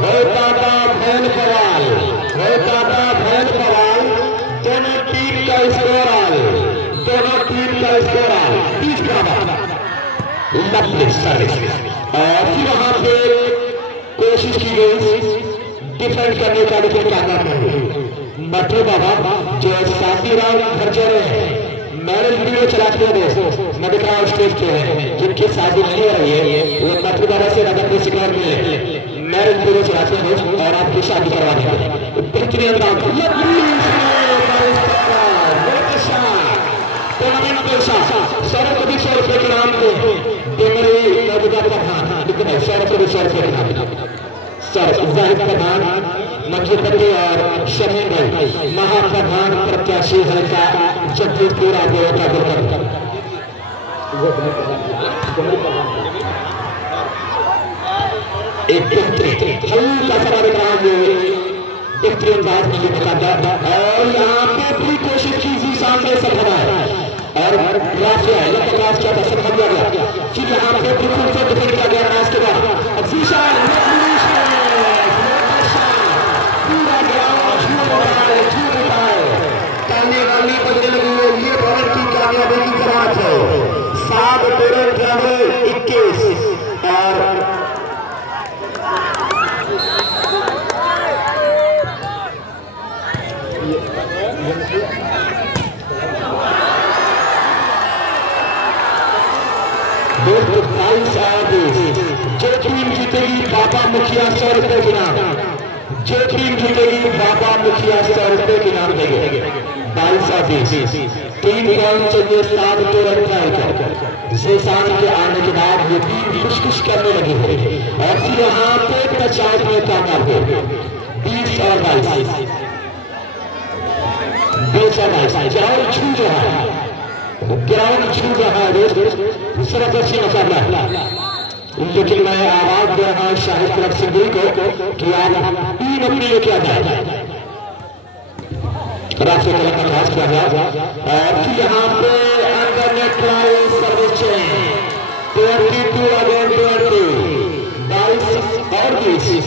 होता था भैल पवाल दोनों टीम का स्कोर 20 बराबर लवली सर्विस और फिर वहां पे कोशिश की गई डिफेंड करने का, लेकिन कामयाब नहीं। मटरू बाबा जो 7 राउंड घर जा रहे हैं, मैरिज वीडियो चलाते हैं दोस्तों, नदिका स्टेज पे हैं जिनकी शादी नहीं हो रही है, वो मटरू बाबा से राजा के शिकार में मैरिज वीडियो चलाते हैं और आपकी शादी करवा देते हैं। बेहतरीन टूर्नामेंट के साथ 100 रुपए के नाम पे मौजूदा प्रधान, लेकिन 100 रुपए के नाम सर जाहिद प्रधान मंजूपति और शमीन भाई महाप्रधान प्रत्याशी हल्का जगदीशपुर आगोता दुर्गम एक हल्का सा बेहतरीन बात मुझे बताता और यहाँ पे पूरी कोशिश की सामने सफल है और राफिया प्रकाश क्या दर्शन कर दिया गया, फिर यहाँ पे बिल्कुल से डिफेंड किया गया मैच के बाद पूरा ग्राउंड ताली वाली बजने लगी है। ये भारत की कामयाबी की जमात है। 7 21 और जो टीम जीतेगी बाबा मुखिया 100 रुपए के नाम, जो टीम जीतेगी बाबा मुखिया 100 रुपए के नाम देंगे। 22-20 3 पॉइंट चाहिए 7 रन जीसान के आने के बाद ये टीम खुश करने लगी है और फिर यहाँ पे टचआउट में कामयाब हो 20 और 22 ग्राउंड छू रहा है सरदर्शी मुकाबला, लेकिन मैं आवाज दे रहा हूं शाहिद तरफ सिंधरी को कि आप टीम अपनी लेके आ जाए। राष्ट्रीय कला का खास किया गया और फिर यहाँ पे अंडर नेट सर्विस 22 अगेन 22 और 20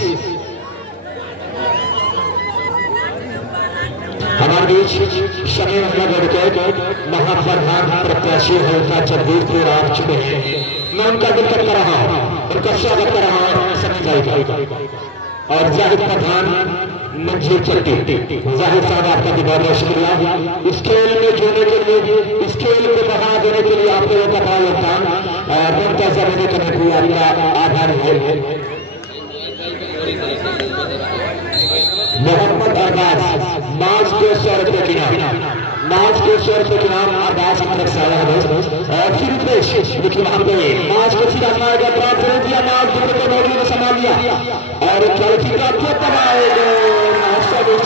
हमारे बीच शमीम अहमद एडवोकेट महाप्रधान प्रत्याशी हल्का जगदीशपुर आ चुके हैं। मैं उनका दिक्कत कर रहा हूँ, उनका स्वागत कर रहा हूँ समीम भाई और जाहिद प्रधान मंजीर चट्टी। जाहिद साहब आपका भी बहुत बहुत शुक्रिया इस खेल में जुड़ने के लिए, इस खेल को बढ़ा देने के लिए आप लोगों का बड़ा योगदान और बनता करने के लिए आपका आभार है। मोहम्मद अरबाज माज को 100 रुपए के नाम, माज को 100 रुपए के नाम अरबाज की तरफ से आया है और फिर लेकिन वहां पे माज को फिर अपनाएगा, प्राप्त कर दिया माज दुपट्टे को मौजूद ने संभाल लिया और क्वालिटी का क्या बनाएगा 22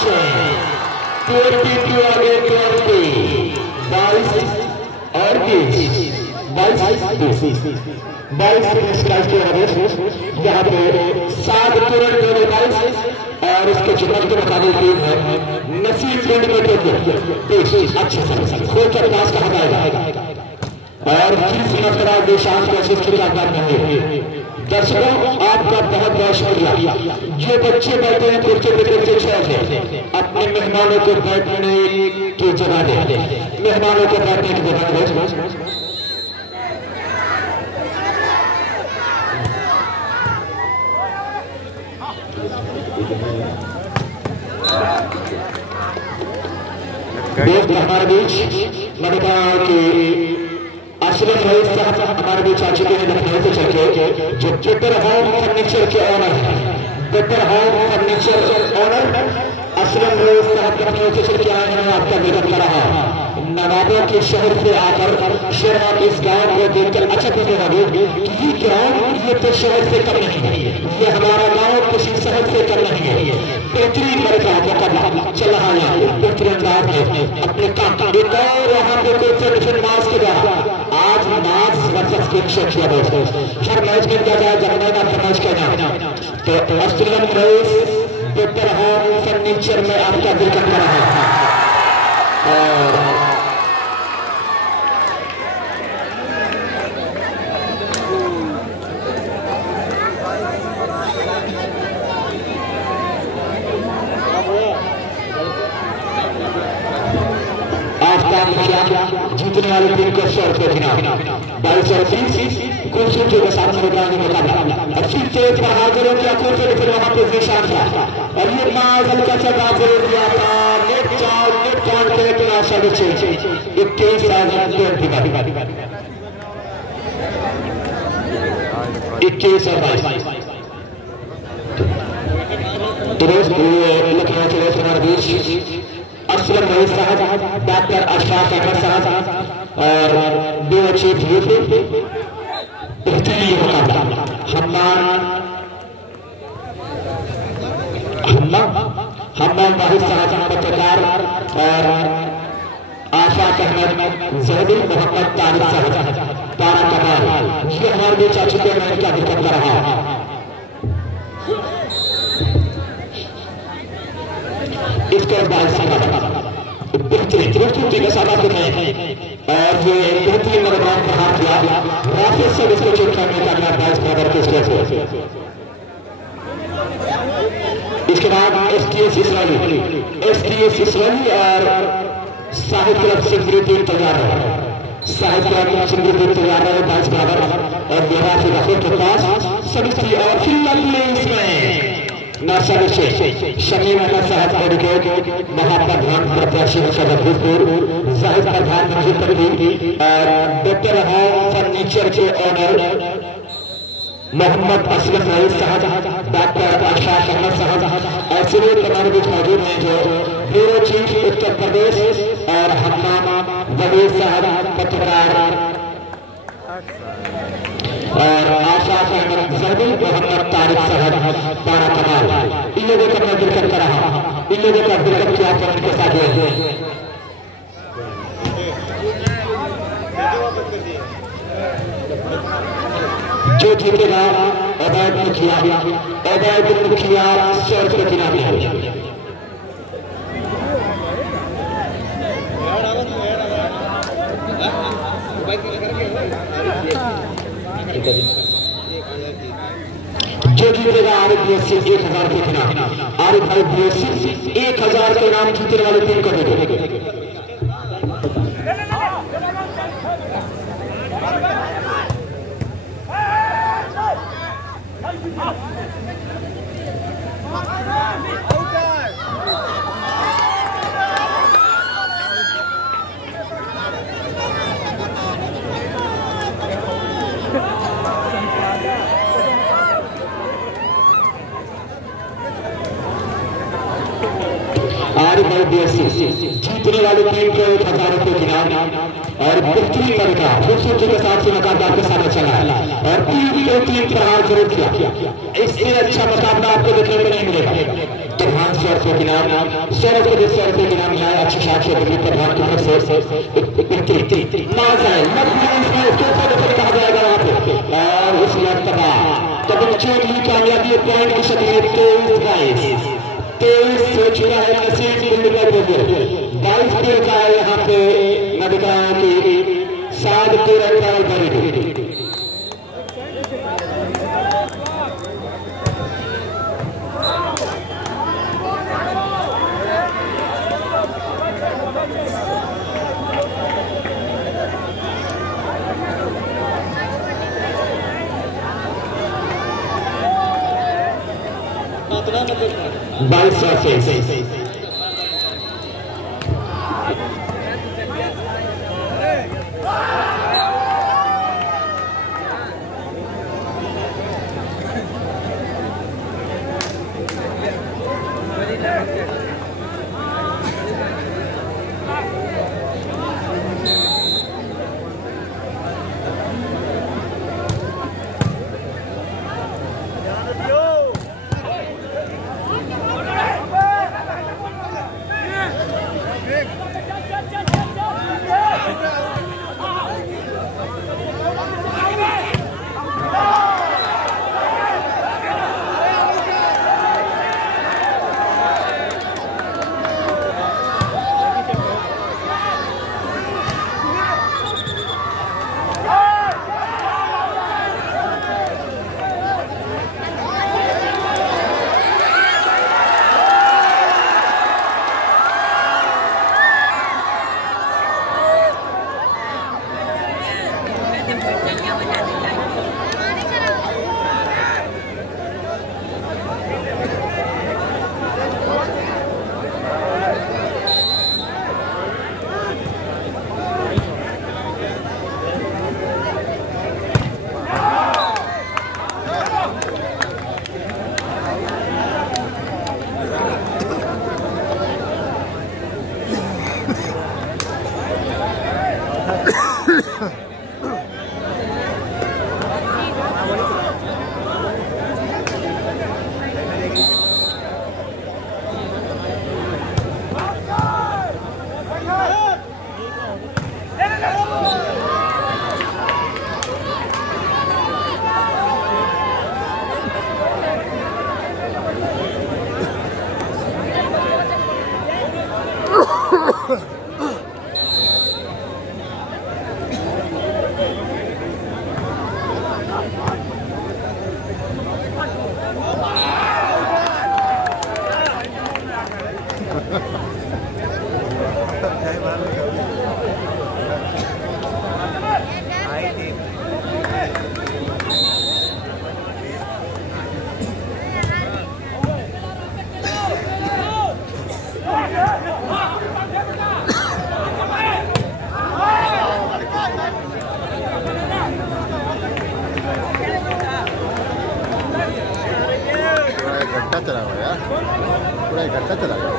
आगे 22 और 22 यहाँ पे 7 और उसके चुनाव के मुकाबले टीम है नसीब पिंड में अच्छा खोल कर पास कहा जाएगा और फिर समझकर देशांत कोशिश की जाकर नहीं। दर्शकों आपका बहुत बहुत शुक्रिया। जो बच्चे बैठे हैं कुर्सी पे कुर्सी छोड़ दें, अपने मेहमानों को बैठने की जगह दें, मेहमानों को बैठने की जगह दें। दोस्त हमारे बीच मैंने कहा कि असलम रईस साहब हमारे बीच आ चुके हैं लखनऊ से चल के, जो बेटर होम फर्नीचर के ऑनर हैं, better home furniture owner Aslam Rais साहब लखनऊ से चल के आए हैं। आपका वेलकम कर रहा नवाबों के शहर से आकर शेरवा इस गांव को देखकर अच्छा कहने लगे कि ये ग्राउंड ये तो शहर से कम नहीं है, ये हमारा गांव किसी शहर से कम नहीं है। बेहतरीन मौका चल रहा है बेहतरीन अंदाज में अपने काम एक और वहां पे मैच के द्वारा आज मैच जबरदस्त गेम शो किया दोस्तों। हर मैच में क्या जाए Australian rice doctor home furniture में आपका वेलकम कर रहा है। जीतने वाली टीम को 100 रुपये इनाम 2230 खूबसूरती के साथ मुकाबला और फिर तेज बहादुरों की आंखों से फिर वहां पे निशान था और ये माज हल्का सा गांव जरूर दिया था नेट पॉइंट के लेकिन आशा बचे 21 और 22 लखनऊ के हमारे बीच असलम रईस साहब डॉक्टर अशफाक अहमद साहब और दो अच्छे बेहतरीन मुकाबला हम्मान वाहिद साहब पत्रकार और आशफाक अहमद ज़हदी मोहम्मद तारिक साहब तारा कमाल ये हमारे बीच आ चुके हैं क्या दिक्कत कर रहा है इसके बेहतरीन खूबसूरती के साथ आपको और ये बेहतरीन मैदान पर हाथ किया वापस से इसको चेक करने का बाइस बराबर के स्टेज पे इसके बाद एसटीएस इसराइली और साहिब क्लब सिंगरुद्दीन तैयार है साहिब क्लब सिंगरुद्दीन तैयार है 22 बराबर और मेरा फिर रखो के पास सभी और फिर इसमें नर्सर शमीम अहमद साहब मेडिकेट महाप्रधान प्रत्याशी शहदपुर जाहिद प्रधानमंत्री पदवी और डॉक्टर होम फर्नीचर के ऑनर मोहम्मद असलम रईस साहब डॉक्टर अशफाक अहमद साहब ऐसे लोग हमारे बीच मौजूद हैं जो ब्यूरो चीफ उत्तर प्रदेश और हम्मान वजीर साहब पत्रकार और आशफाक अहमद ज़हदी मोहम्मद तारिक साहब तारा कमाल इन लोगों का मैं दिक्कत कर रहा इन लोगों का दिक्कत क्या कमेंट के साथ जो जीतेगा अवैध मुखिया 100 रुपये की इनाम है जो जीतेगा आरिफ बीएससी 1000 के इनाम आरिफ भाई बीएससी 1000 के इनाम जीतने वाले टीम को देंगे जीतने वाली टीम को 1000 रुपये की इनाम और बेहतरीन तरीका खूबसूरती के साथ मुकाबला आपके सामने चला है और तीन प्रहार जरूर किया इससे अच्छा मुकाबला आपको देखने को नहीं मिलेगा तो 100 रुपये की इनाम 100 रुपये की इनाम है अच्छी शादी प्रधान की तरफ से कहा जाएगा वहाँ पे और उस मरतबा तो बच्चों की कामयाबी पॉइंट की शक्ल 23 हो चुका है नसीब 22 पे का है यहाँ पे मैं दिख रहा हूँ कि शायद पूरा ट्रायल करेगी by surface. घंटा चला हुआ यार, पूरा 1 घंटा चला गया,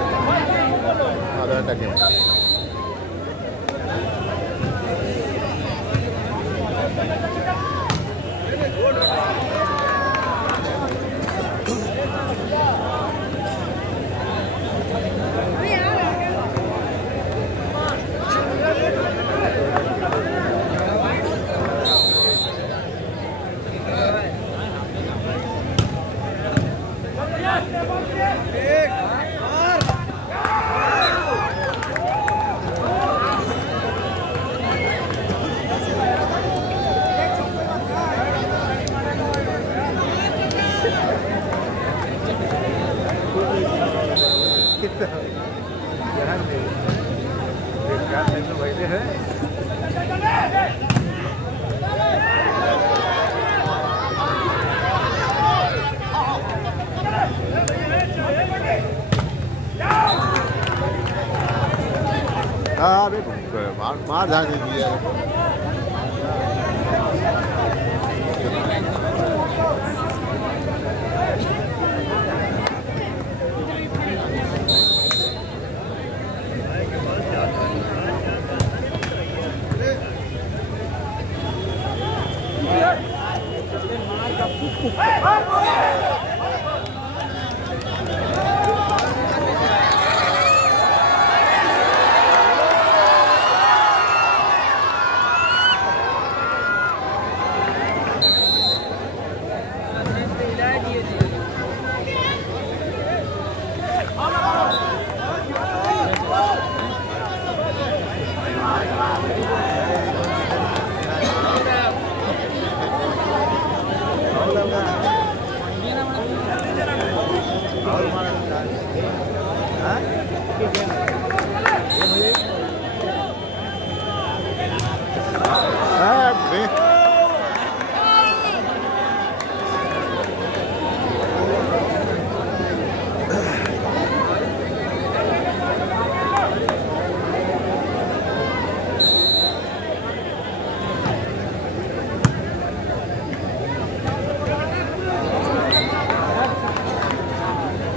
आधा घंटा के हाँ मार धान दे दिया।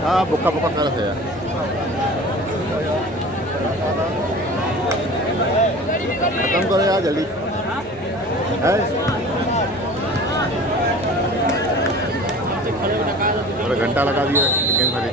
हाँ बुक्का बुक्का कर रहे हैं खत्म करो यार जल्दी है। घंटा लगा दिया गेम खड़े।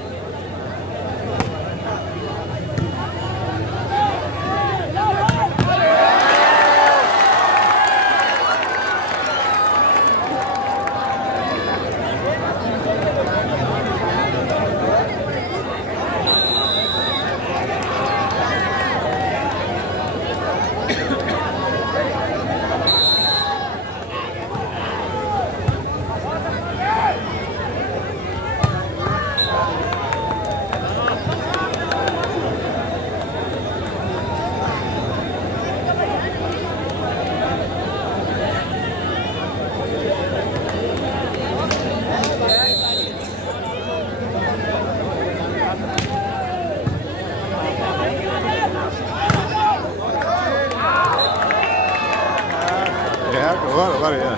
Var ya.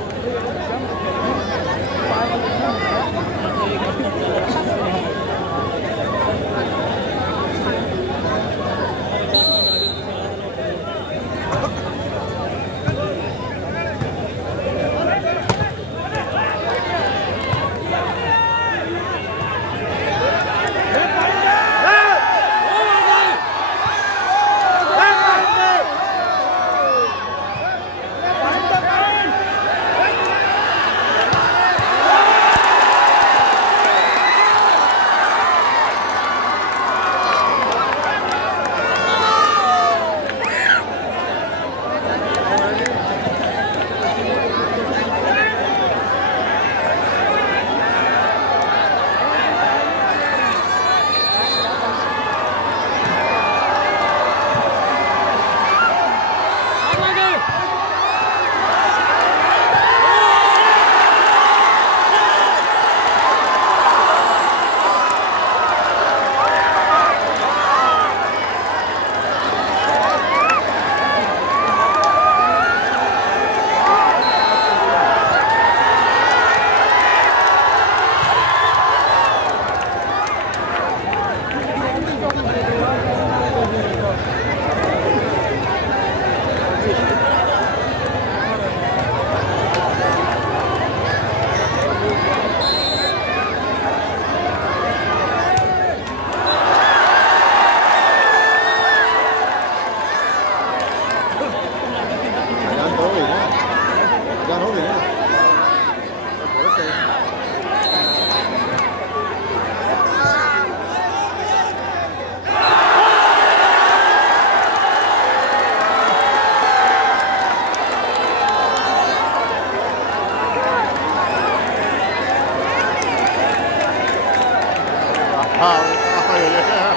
हाँ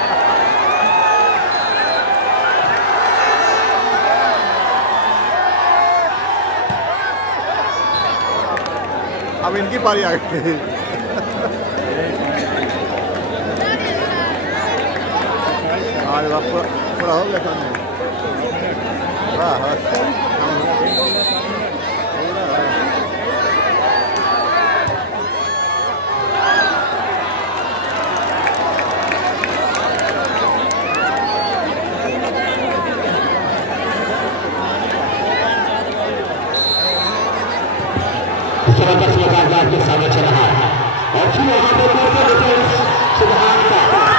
अब इनकी पारी आ गई। आज पूरा हो गया काम। के सामने चल रहा है और फिर वहां पर